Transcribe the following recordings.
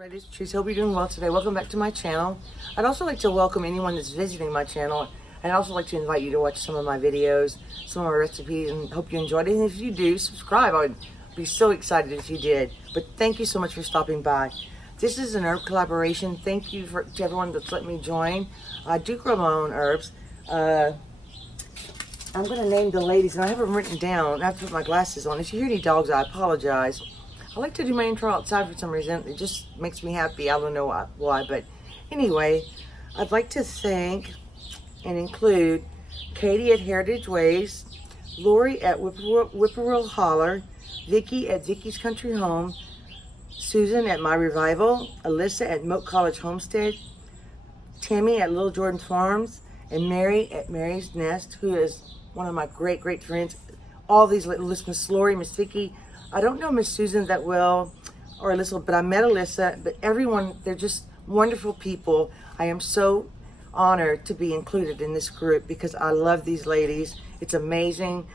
Right, it's Tressa. Hope you're doing well today. Welcome back to my channel. I'd also like to welcome anyone that's visiting my channel. I'd also like to invite you to watch some of my videos, some of my recipes, and hope you enjoyed it. And if you do, subscribe. I would be so excited if you did. But thank you so much for stopping by. This is an herb collaboration. Thank you to everyone that's let me join. I do grow my own herbs. I'm going to name the ladies, and I have them written down. I have to put my glasses on. If you hear any dogs, I apologize. I like to do my intro outside for some reason. It just makes me happy. I don't know why. But anyway, I'd like to thank and include Katie at Heritage Ways, Lori at Whippoorwill Holler, Vicky at Vicky's Country Home, Susan at My Revival, Alyssa at Moat College Homestead, Tammy at Little Jordan Farms, and Mary at Mary's Nest, who is one of my great friends. All these little Miss Lori, Miss Vicky. I don't know Miss Susan that well, or Alyssa, but I met Alyssa. But everyone, they're just wonderful people. I am so honored to be included in this group because I love these ladies. It's amazing.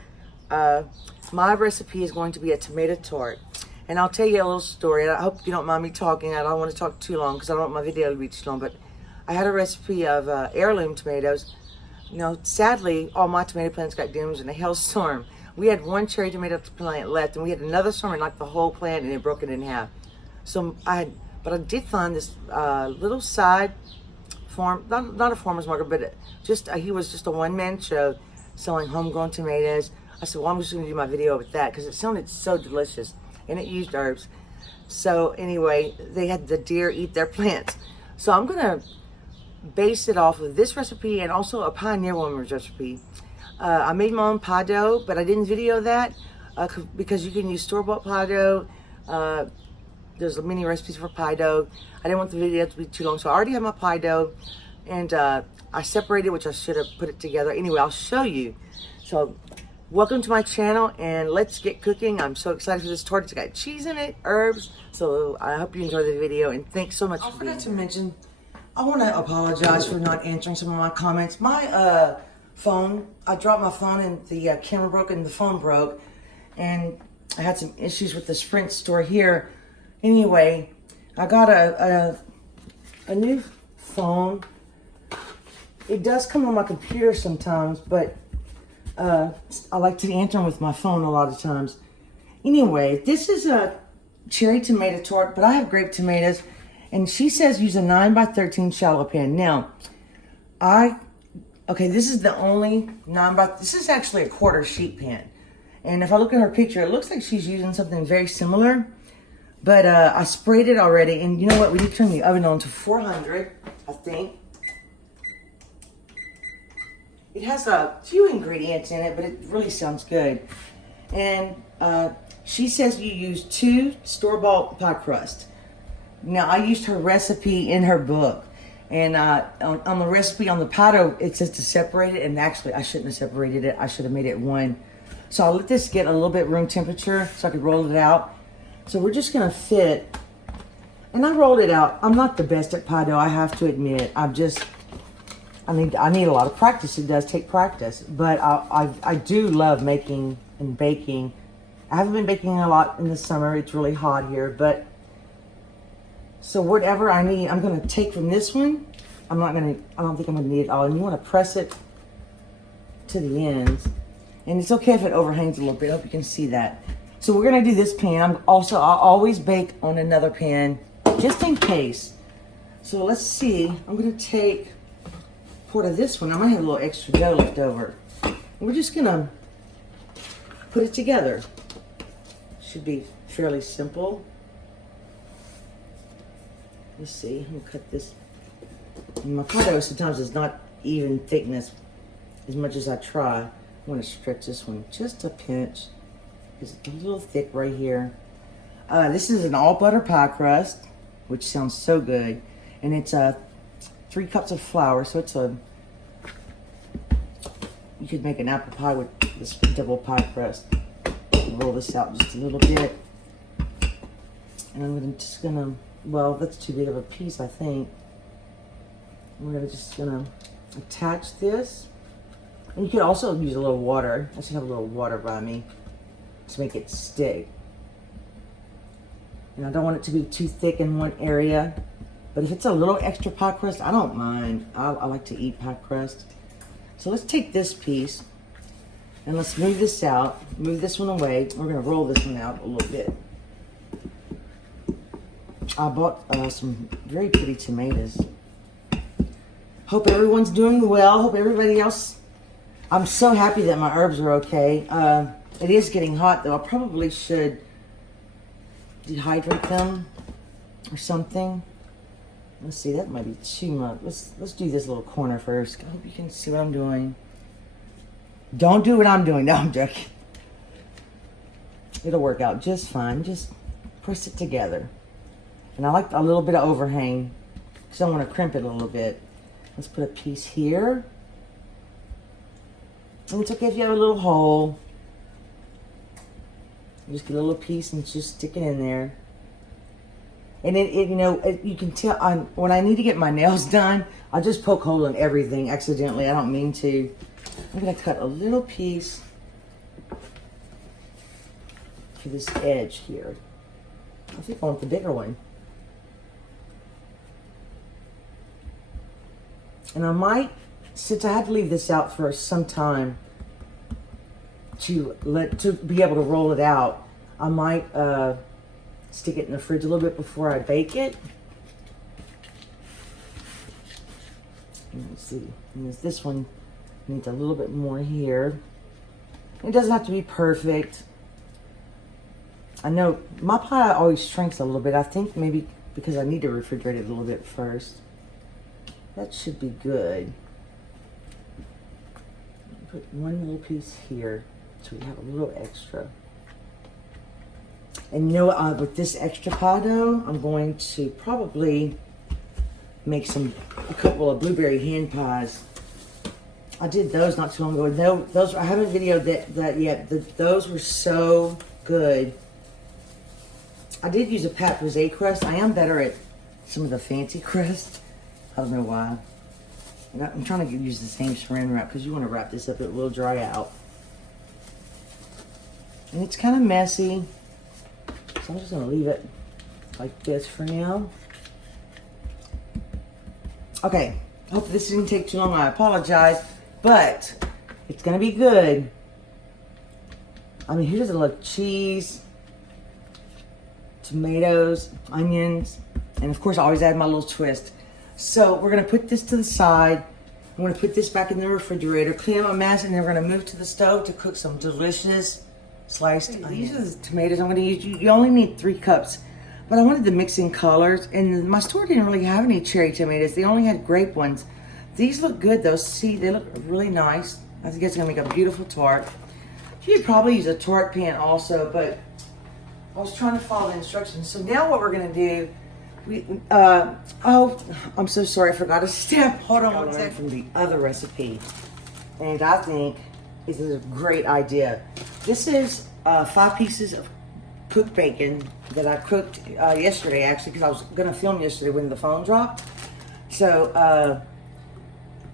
My recipe is going to be a tomato tart. And I'll tell you a little story. I hope you don't mind me talking. I don't want to talk too long because I don't want my video to be too long. But I had a recipe of heirloom tomatoes. You know, sadly, all my tomato plants got damaged in a hailstorm. We had one cherry tomato plant left, and we had another storm and knocked the whole plant, and it broke it in half. So I did find this little side farm, not a farmer's market, but he was just a one-man show selling homegrown tomatoes. I said, well, I'm just going to do my video with that because it sounded so delicious, and it used herbs. So anyway, they had the deer eat their plants. So I'm going to base it off of this recipe and also a Pioneer Woman's recipe. I made my own pie dough, but I didn't video that because you can use store-bought pie dough. There's many recipes for pie dough. I didn't want the video to be too long, so I already have my pie dough, and I separated, which I should have put it together. Anyway, I'll show you. So welcome to my channel, and let's get cooking. I'm so excited for this tart. It's got cheese in it, herbs, so I hope you enjoy the video, and thanks so much for being here. I forgot to mention, I want to apologize for not answering some of my comments. My phone, I dropped my phone and the camera broke and the phone broke, and I had some issues with the Sprint store here. Anyway, I got a new phone. It does come on my computer sometimes, but I like to answer with my phone a lot of times. Anyway, this is a cherry tomato tart, but I have grape tomatoes, and she says use a 9x13 shallow pan. Now, okay, this is the only this is actually a quarter sheet pan. And if I look at her picture, it looks like she's using something very similar. But I sprayed it already. And you know what? We need to turn the oven on to 400, I think. It has a few ingredients in it, but it really sounds good. And she says you use 2 store-bought pie crust. Now, I used her recipe in her book. And on the recipe on the pie dough, it says to separate it. And actually, I shouldn't have separated it. I should have made it one. So I'll let this get a little bit room temperature so I could roll it out. So we're just going to fit. And I rolled it out. I'm not the best at pie dough, I have to admit. I need a lot of practice. It does take practice. But I do love making and baking. I haven't been baking a lot in the summer. It's really hot here. But so whatever I need, I'm going to take from this one. I don't think I'm going to need it all. And you want to press it to the ends. And it's okay if it overhangs a little bit. I hope you can see that. So we're going to do this pan. I'll always bake on another pan just in case. So let's see. I'm going to take part of this one. I might have a little extra dough left over. And we're just going to put it together. Should be fairly simple. Let's see, I'm gonna cut this. My pie dough sometimes is not even thickness as much as I try. I'm gonna stretch this one just a pinch because it's a little thick right here. This is an all butter pie crust, which sounds so good. And it's 3 cups of flour, so you could make an apple pie with this double pie crust. Roll this out just a little bit. And I'm just gonna, well, that's too big of a piece, I think. We're just gonna attach this. And you could also use a little water. I should have a little water by me to make it stick. And I don't want it to be too thick in one area. But if it's a little extra pie crust, I don't mind. I like to eat pie crust. So let's take this piece and let's move this out. Move this one away. We're gonna roll this one out a little bit. I bought some very pretty tomatoes. Hope everyone's doing well. Hope everybody else. I'm so happy that my herbs are okay. It is getting hot though. I probably should dehydrate them or something. Let's see, that might be too much. Let's do this little corner first. I hope you can see what I'm doing. Don't do what I'm doing. No, I'm joking. It'll work out just fine. Just press it together. And I like a little bit of overhang because I want to crimp it a little bit. Let's put a piece here. And it's okay if you have a little hole. You just get a little piece and just stick it in there. And you can tell when I need to get my nails done, I'll just poke hole in everything accidentally. I don't mean to. I'm going to cut a little piece for this edge here. I think I want the bigger one. And I might, since I had to leave this out for some time to be able to roll it out, I might stick it in the fridge a little bit before I bake it. Let's see. And this one needs a little bit more here. It doesn't have to be perfect. I know my pie always shrinks a little bit. I think maybe because I need to refrigerate it a little bit first. That should be good. Put one little piece here so we have a little extra. And you know what, with this extra pie dough, I'm going to probably make a couple of blueberry hand pies. I did those not too long ago. Those I haven't videoed that yet. Those were so good. I did use a pat brisée crust. I am better at some of the fancy crust. I don't know why. I'm trying to use the same saran wrap because you want to wrap this up. It will dry out. And it's kind of messy. So I'm just going to leave it like this for now. Okay. Hope this didn't take too long. I apologize. But it's going to be good. I mean, here's a little cheese, tomatoes, onions, and of course I always add my little twist. So we're going to put this to the side. I'm going to put this back in the refrigerator, clean up my mess, and then we're going to move to the stove to cook some delicious sliced onions. These are the tomatoes I'm going to use. You only need 3 cups, but I wanted to mix in colors, and my store didn't really have any cherry tomatoes. They only had grape ones. These look good though. See, they look really nice. I think it's going to make a beautiful tart. You could probably use a tart pan also, but I was trying to follow the instructions. So now what we're going to do, oh, I'm so sorry, I forgot a step. Hold on one second. From the other recipe, and I think this is a great idea. This is 5 pieces of cooked bacon that I cooked yesterday, actually, because I was going to film yesterday when the phone dropped. So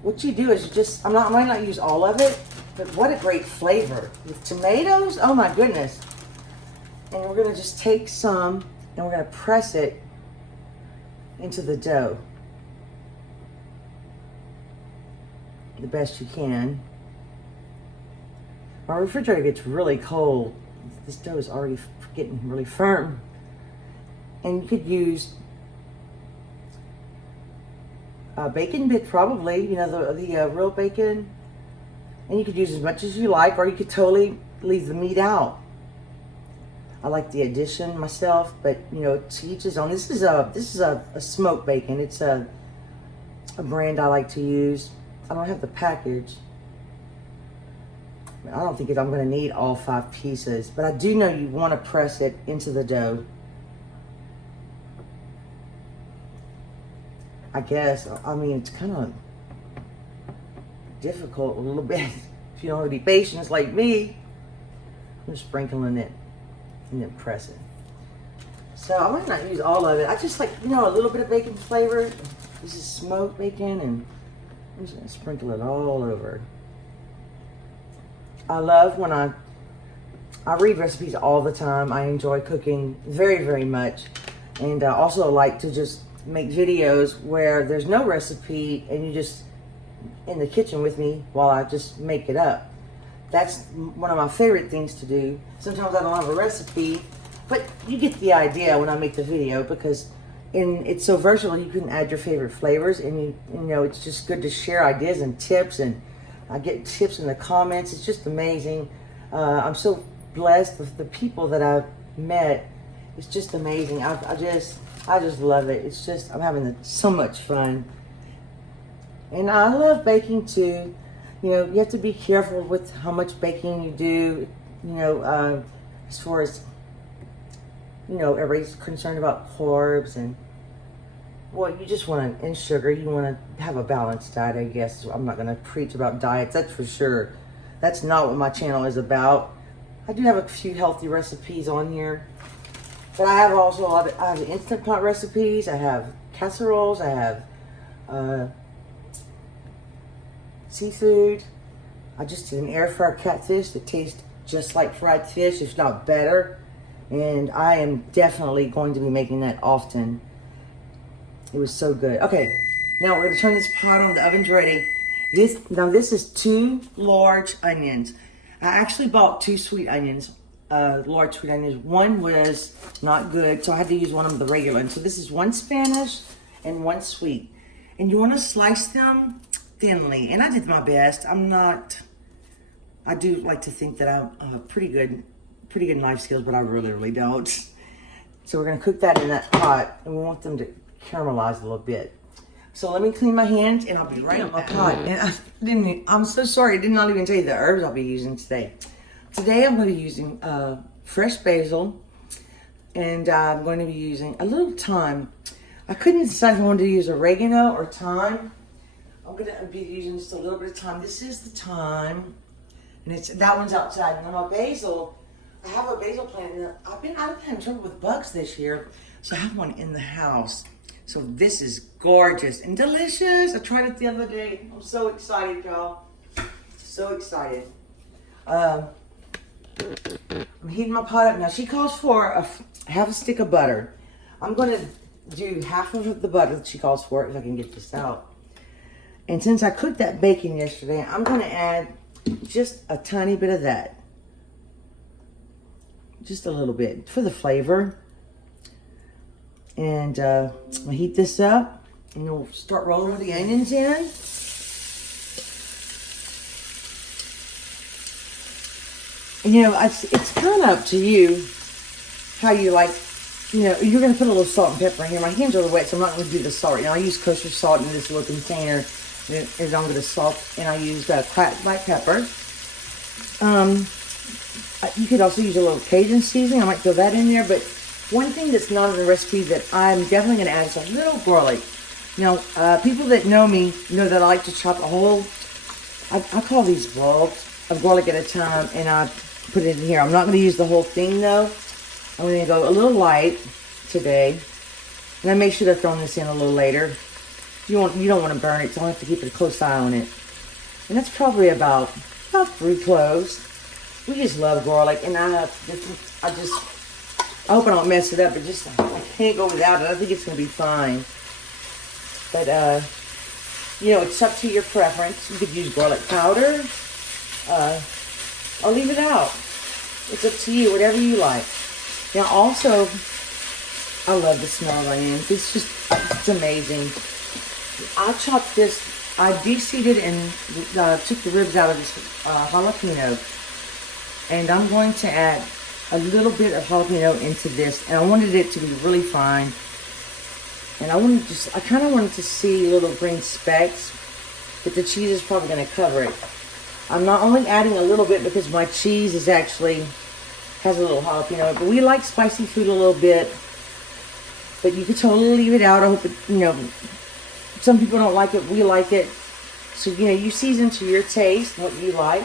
what you do is you just, I might not use all of it, but what a great flavor with tomatoes. Oh my goodness. And we're going to just take some and we're going to press it into the dough the best you can. My refrigerator gets really cold. This dough is already getting really firm. And you could use bacon bit, probably, you know, the real bacon. And you could use as much as you like, or you could totally leave the meat out. I like the addition myself, but you know, to each his own. This is a smoked bacon. It's a brand I like to use. I don't have the package. I don't think I'm going to need all 5 pieces, but I do know you want to press it into the dough. I guess, I mean, it's kind of difficult a little bit if you don't have any patience like me. I'm just sprinkling it and then press it. So I might not use all of it. I just like, you know, a little bit of bacon flavor. This is smoked bacon, and I'm just going to sprinkle it all over. I love when I I read recipes all the time. I enjoy cooking very, very much. And I also like to just make videos where there's no recipe and you just in the kitchen with me while I just make it up. That's one of my favorite things to do. Sometimes I don't have a recipe, but you get the idea when I make the video, because it's so versatile. You can add your favorite flavors, and you know, it's just good to share ideas and tips, and I get tips in the comments. It's just amazing. I'm so blessed with the people that I've met. It's just amazing. I just love it. It's just, I'm having so much fun. And I love baking too. You know, you have to be careful with how much baking you do. You know, as far as, you know, everybody's concerned about carbs and, well, you just want to, and sugar, you want to have a balanced diet, I guess. I'm not going to preach about diets, that's for sure. That's not what my channel is about. I do have a few healthy recipes on here. But I have also I have Instant Pot recipes, I have casseroles, I have seafood. I just did an air fryer catfish that tastes just like fried fish, if not better. And I am definitely going to be making that often. It was so good. Okay, now we're gonna turn this pot on, the oven's ready. This is 2 large onions. I actually bought 2 sweet onions, large sweet onions. One was not good, so I had to use one of the regular ones. So this is 1 Spanish and 1 sweet. And you wanna slice them thinly. And I did my best. I do like to think that I have pretty good knife skills, but I really don't. So we're gonna cook that in that pot, and we want them to caramelize a little bit. So let me clean my hands, and I'll be right back. Pot. And I'm so sorry, I did not even tell you the herbs I'll be using today. Today I'm going to be using fresh basil, and I'm going to be using a little thyme. I couldn't decide if I wanted to use oregano or thyme. I'm going to be using just a little bit of thyme. This is the thyme, and that one's outside. Now my basil, I have a basil plant, and I've been having trouble with bugs this year, so I have one in the house. So this is gorgeous and delicious. I tried it the other day. I'm so excited, y'all. So excited. I'm heating my pot up. Now she calls for half a stick of butter. I'm going to do half of the butter that she calls for, if I can get this out. And since I cooked that bacon yesterday, I'm going to add just a tiny bit of that. Just a little bit for the flavor. And I'll heat this up, and we'll start rolling the onions in. And, you know, it's kind of up to you how you like, you know, you're going to put a little salt and pepper in here. My hands are wet, so I'm not going to do the salt. You know, I use kosher salt in this little container, and I'm going to salt, and I used cracked black pepper. You could also use a little Cajun seasoning. I might throw that in there, but one thing that's not in the recipe that I'm definitely going to add is a little garlic. You know, people that know me know that I like to chop a whole, I call these bulbs of garlic at a time, and I put it in here. I'm not going to use the whole thing, though. I'm going to go a little light today. And I make sure to throw this in a little later. You don't want to burn it, so I have to keep a close eye on it. And that's probably about 3 cloves. We just love garlic, and I hope I don't mess it up, but I can't go without it. I think it's going to be fine. But, you know, it's up to your preference. You could use garlic powder, or leave it out. It's up to you, whatever you like. Now, also, I love the smell of onions. It's amazing. I chopped this, I de-seeded and took the ribs out of this jalapeno. And I'm going to add a little bit of jalapeno into this, and I wanted it to be really fine. And I kind of wanted to see little green specks, but the cheese is probably going to cover it. I'm not only adding a little bit because my cheese has a little jalapeno, but we like spicy food a little bit. But you could totally leave it out. I hope it, you know, some people don't like it, we like it. So, you know, you season to your taste, what you like.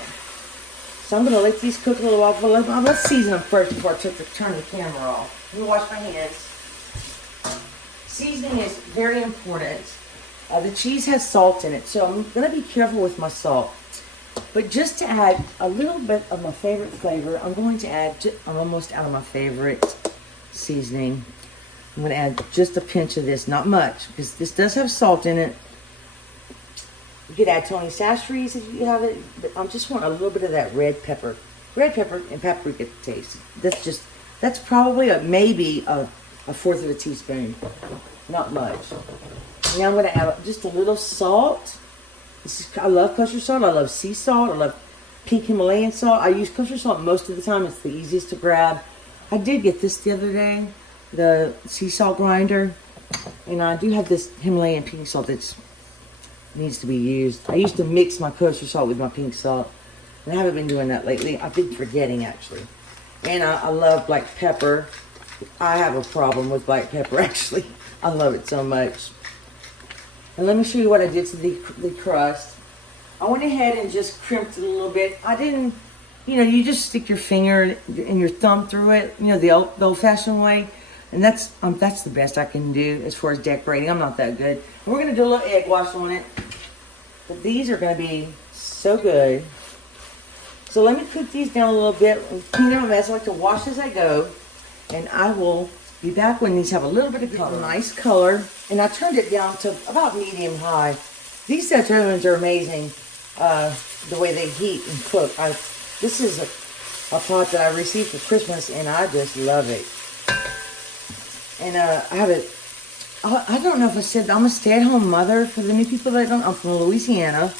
So I'm going to let these cook a little while. But let's season them first before I turn the camera off. Let me wash my hands. Seasoning is very important. The cheese has salt in it, so I'm going to be careful with my salt. But just to add a little bit of my favorite flavor, I'm going to add, I'm almost out of my favorite seasoning. I'm going to add just a pinch of this, not much, because this does have salt in it. You could add Tony Sacheries if you have it, but I just want a little bit of that red pepper. Red pepper and paprika taste. That's probably maybe a fourth of a teaspoon, not much. Now I'm going to add just a little salt. I love kosher salt. I love sea salt. I love pink Himalayan salt. I use kosher salt most of the time. It's the easiest to grab. I did get this the other day, the sea salt grinder, and I do have this Himalayan pink salt that needs to be used. I used to mix my kosher salt with my pink salt, and I haven't been doing that lately. I've been forgetting, actually. And I love black pepper. I have a problem with black pepper, actually. I love it so much. And let me show you what I did to the crust. I went ahead and just crimped it a little bit. I didn't, you just stick your finger and your thumb through it, the old-fashioned way. And that's the best I can do as far as decorating. I'm not that good. And we're going to do a little egg wash on it. But these are going to be so good. So let me cook these down a little bit and clean up a mess. I like to wash as I go. And I will be back when these have a little bit of color. Nice color. And I turned it down to about medium high. These Dutch ovens are amazing. The way they heat and cook. This is a pot that I received for Christmas, and I just love it. And I have it. I don't know if I said I'm a stay-at-home mother for the new people that don't. I'm from Louisiana,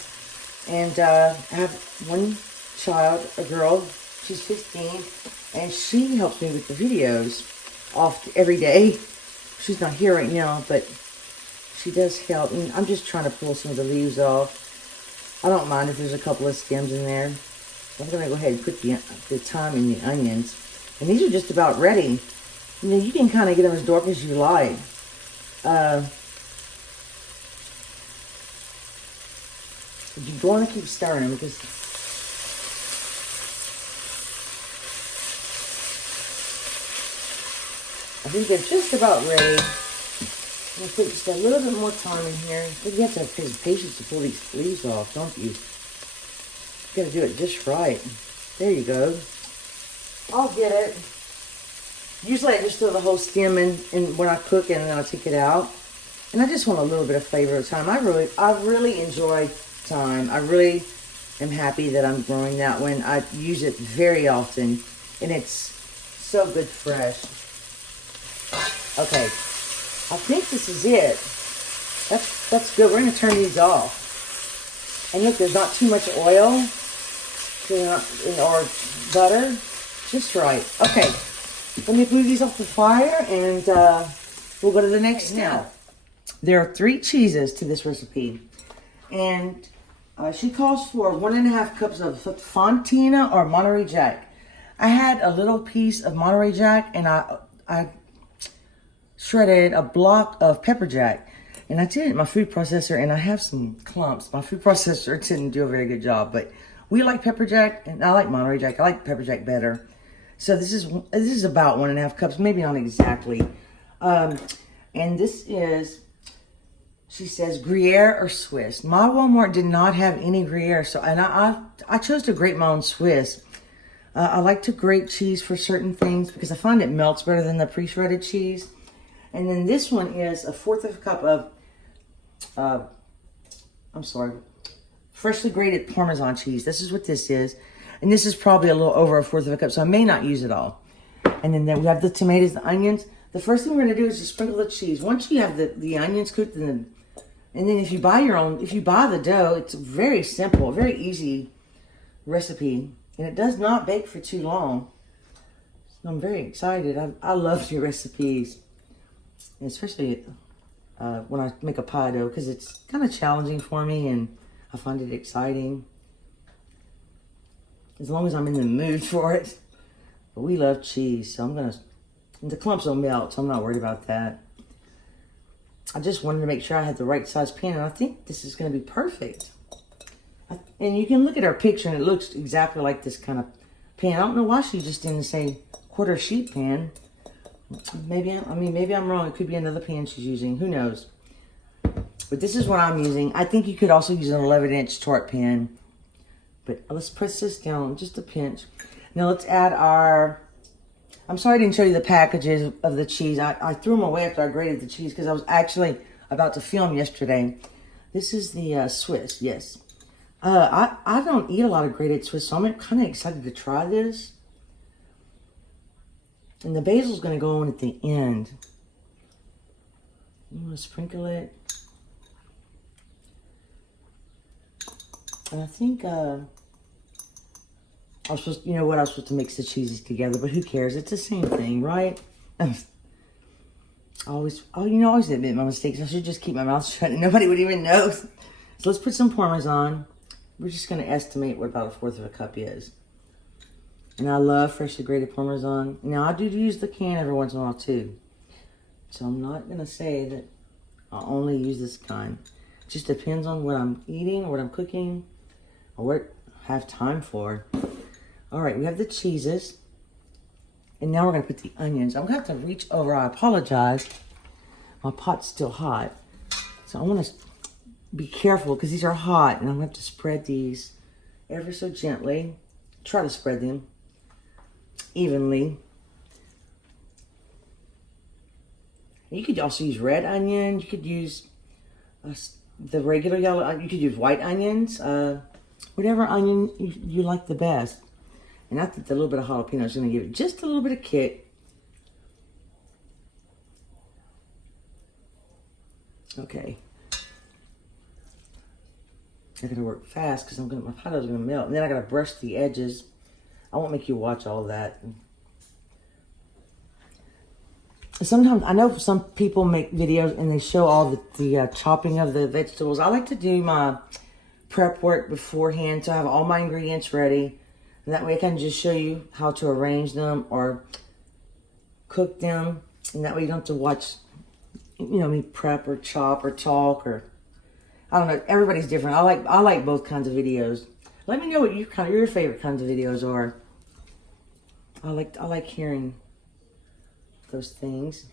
and I have one child, a girl. She's 15, and she helps me with the videos every day. She's not here right now, but she does help. And I'm just trying to pull some of the leaves off. I don't mind if there's a couple of stems in there. I'm going to go ahead and put the thyme and the onions. And these are just about ready. You can kind of get them as dark as you like. You want to keep stirring them because I think they're just about ready. I'm going to put just a little bit more thyme in here. But you have to have patience to pull these leaves off, don't you? You got to do it just right. There you go. I'll get it. Usually I just throw the whole stem in when I cook it, and then I take it out. And I just want a little bit of flavor of thyme. I really enjoy thyme. I really am happy that I'm growing that one. I use it very often, and it's so good fresh. Okay. I think this is it. That's good. We're going to turn these off. And look, there's not too much oil or butter. Just right. Okay. Let me move these off the fire, and we'll go to the next step. Now, there are 3 cheeses to this recipe. And she calls for 1.5 cups of Fontina or Monterey Jack. I had a little piece of Monterey Jack, and I shredded a block of pepper jack, and I did it in my food processor, and I have some clumps. My food processor didn't do a very good job, but we like pepper jack, and I like Monterey Jack. I like pepper jack better. So this is about 1.5 cups, maybe not exactly. And this is, she says, Gruyere or Swiss. My Walmart did not have any Gruyere, and I chose to grate my own Swiss. I like to grate cheese for certain things because I find it melts better than the pre-shredded cheese. And then this one is 1/4 cup of, freshly grated Parmesan cheese. This is what this is. And this is probably a little over 1/4 cup, so I may not use it all. And then we have the tomatoes, the onions. The first thing we're going to do is just sprinkle the cheese. Once you have the onions cooked, and then if you buy the dough, it's very simple, very easy recipe. And it does not bake for too long. So I'm very excited. I love your recipes. And especially when I make a pie dough, because it's kind of challenging for me, and I find it exciting. As long as I'm in the mood for it. But we love cheese, so and the clumps will melt, so I'm not worried about that. I just wanted to make sure I had the right size pan, and I think this is going to be perfect. And you can look at our picture, and it looks exactly like this kind of pan. I don't know why she just didn't say 1/4 sheet pan. Maybe I'm wrong. It could be another pan she's using. Who knows? But this is what I'm using. I think you could also use an 11-inch Tart pan. But let's press this down just a pinch. Now let's add our, I'm sorry I didn't show you the packages of the cheese. I threw them away after I grated the cheese because I was actually about to film yesterday. This is the Swiss, yes. I don't eat a lot of grated Swiss, so I'm kind of excited to try this. And the basil's going to go on at the end. I'm going to sprinkle it. And I think I was supposed, you know what, I was supposed to mix the cheeses together, but who cares? It's the same thing, right? I always admit my mistakes. I should just keep my mouth shut and nobody would even know. So let's put some Parmesan. We're just going to estimate what about 1/4 of a cup is. And I love freshly grated Parmesan. Now, I do use the can every once in a while, too. So I'm not going to say that I only use this kind. It just depends on what I'm eating or what I'm cooking or what I have time for. All right, we have the cheeses. And now we're going to put the onions. I'm going to have to reach over. I apologize. My pot's still hot. So I want to be careful because these are hot. And I'm going to have to spread these ever so gently. Try to spread them evenly. You could also use red onion. You could use the regular yellow. You could use white onions. Whatever onion you like the best. And I think a little bit of jalapeno is going to give it just a little bit of kick. Okay. I gotta work fast because my potatoes are gonna melt. And then I gotta brush the edges. I won't make you watch all that. Sometimes, I know some people make videos and they show all the chopping of the vegetables. I like to do my prep work beforehand so I have all my ingredients ready. And that way I can just show you how to arrange them or cook them. And that way you don't have to watch, me prep or chop or talk or, I don't know. Everybody's different. I like both kinds of videos. Let me know what your favorite kinds of videos are. I like hearing those things.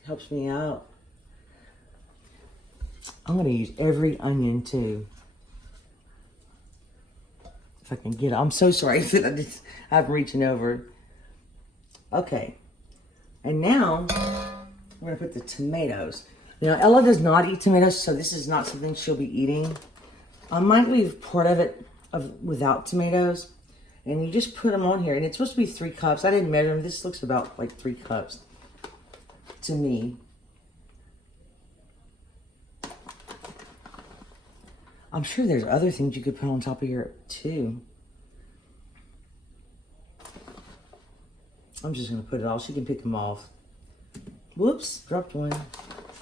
It helps me out. I'm gonna use every onion too. If I can get it. I'm so sorry that I'm reaching over. Okay. And now we're gonna put the tomatoes. Now, Ella does not eat tomatoes, so this is not something she'll be eating. I might leave part of it without tomatoes. And you just put them on here. And it's supposed to be 3 cups. I didn't measure them. This looks about like 3 cups to me. I'm sure there's other things you could put on top of here, too. I'm just going to put it all. She can pick them off. Whoops, dropped one.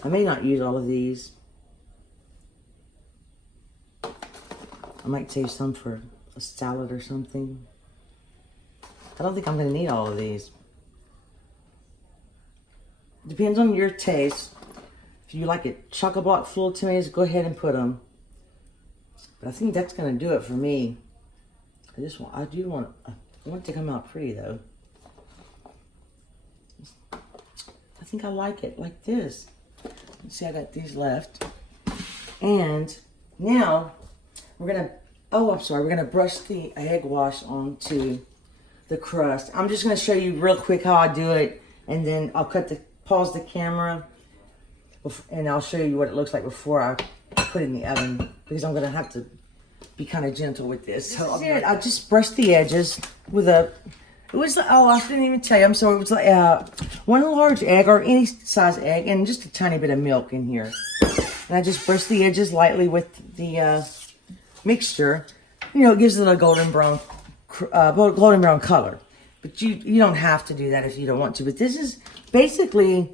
I may not use all of these. I might save some for a salad or something. I don't think I'm going to need all of these. Depends on your taste. If you like it chock-a-block full of tomatoes, go ahead and put them. But I think that's going to do it for me. I want it to come out pretty though. I think I like it like this. Let's see, I got these left. And now we're gonna brush the egg wash onto the crust. I'm just gonna show you real quick how I do it, and then I'll pause the camera, and I'll show you what it looks like before I put it in the oven, because I'm gonna have to be kind of gentle with this. So I just brushed the edges with I didn't even tell you, I'm sorry. It was like 1 large egg or any size egg and just a tiny bit of milk in here. And I just brushed the edges lightly with the mixture. It gives it a golden brown color. But you don't have to do that if you don't want to. But this is basically a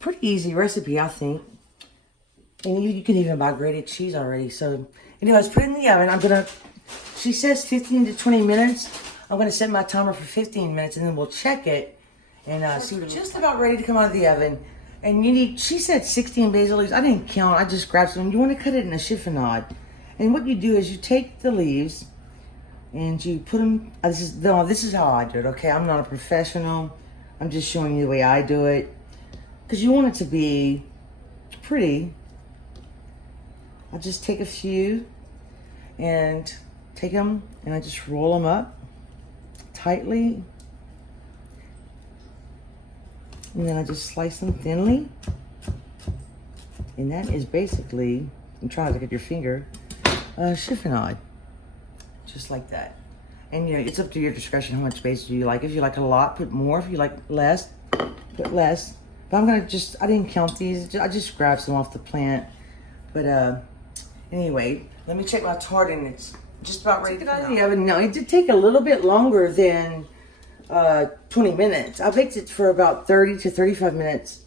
pretty easy recipe, I think. And you can even buy grated cheese already. So anyways, put it in the oven. She says 15 to 20 minutes. I'm going to set my timer for 15 minutes, and then we'll check it and see. Just about ready to come out of the oven. And she said 16 basil leaves. I didn't count. I just grabbed some. You want to cut it in a chiffonade. And what you do is you take the leaves and you put them. This is how I do it, okay? I'm not a professional. I'm just showing you the way I do it. Because you want it to be pretty. I'll just take a few and take them and I just roll them up tightly. And then I just slice them thinly. And that is basically, I'm trying to look at your finger, chiffonade. Just like that. And you know, it's up to your discretion how much basil you like. If you like a lot, put more. If you like less, put less. But I'm gonna just, I didn't count these. I just grabbed some off the plant. But anyway, let me check my tart and it's just about ready to go out of the oven. Now, it did take a little bit longer than 20 minutes. I baked it for about 30 to 35 minutes.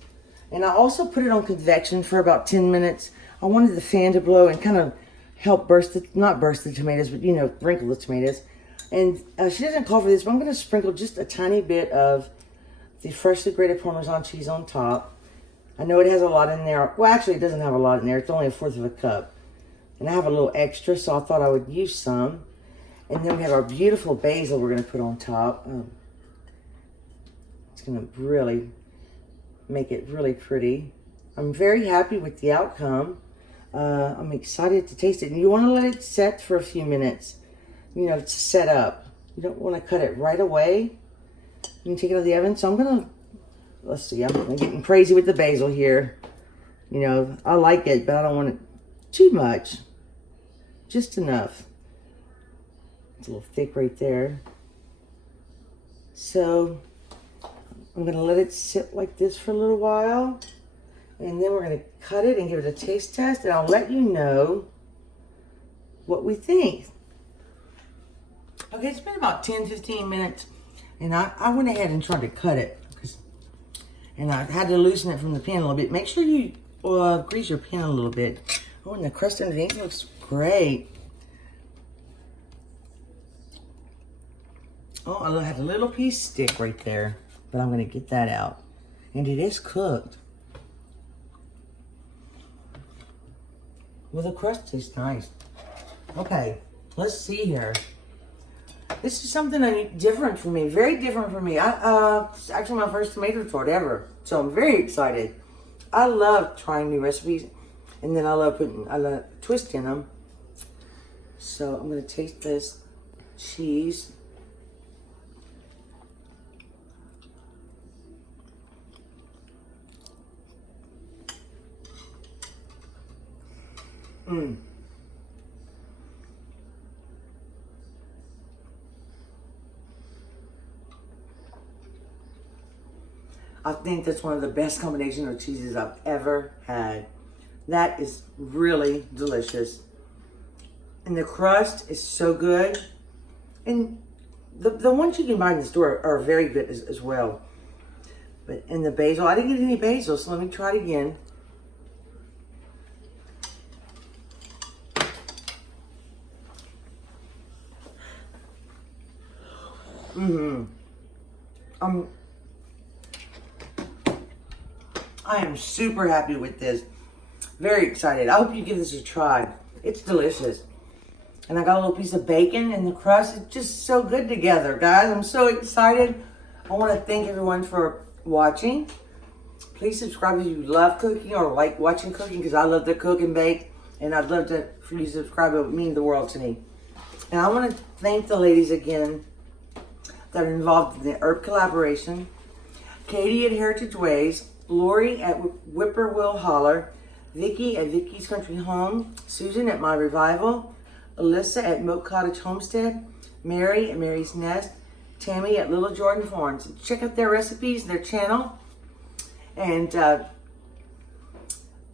And I also put it on convection for about 10 minutes. I wanted the fan to blow and kind of help not burst the tomatoes, but you know, wrinkle the tomatoes. And she doesn't call for this, but I'm gonna sprinkle just a tiny bit of the freshly grated Parmesan cheese on top. I know it has a lot in there. Well, actually it doesn't have a lot in there. It's only 1/4 of a cup. And I have a little extra, so I thought I would use some. And then we have our beautiful basil we're gonna put on top. It's gonna really make it really pretty. I'm very happy with the outcome. I'm excited to taste it. And you want to let it set for a few minutes, you know, to set up. You don't want to cut it right away. You can take it out of the oven. So I'm going to, let's see, I'm getting crazy with the basil here. You know, I like it, but I don't want it too much. Just enough. It's a little thick right there. So I'm going to let it sit like this for a little while. And then we're going to cut it and give it a taste test. And I'll let you know what we think. Okay, it's been about 10-15 minutes. And I went ahead and tried to cut it. And I had to loosen it from the pan a little bit. Make sure you grease your pan a little bit. Oh, and the crust underneath looks great. Oh, I had a little piece stick right there. But I'm going to get that out. And it is cooked. Well, the crust tastes nice. Okay, let's see here. This is something different for me, very different for me. It's actually my first tomato tart ever, so I'm very excited. I love trying new recipes, and then I love a twist in them. So I'm gonna taste this cheese. I think that's one of the best combinations of cheeses I've ever had. That is really delicious. And the crust is so good. And the ones you can buy in the store are very good as well. But in the basil, I didn't get any basil, so let me try it again. I am super happy with this. Very excited. I hope you give this a try. It's delicious. And I got a little piece of bacon and the crust. It's just so good together, guys. I'm so excited. I want to thank everyone for watching. Please subscribe if you love cooking or like watching cooking, because I love to cook and bake. And I'd love for you to subscribe. It would mean the world to me. And I want to thank the ladies again that are involved in the herb collaboration. Katie at Heritage Ways, Lori at Whippoorwill Holler, Vicky at Vicky's Country Home, Susan at My Revival, Alyssa at Moat Cottage Homestead, Mary at Mary's Nest, Tammy at Little Jordan Farms. Check out their recipes, their channel, and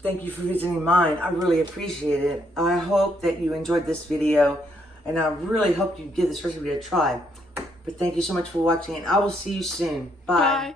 thank you for visiting mine. I really appreciate it. I hope that you enjoyed this video, and I really hope you give this recipe a try. But thank you so much for watching, and I will see you soon. Bye. Bye.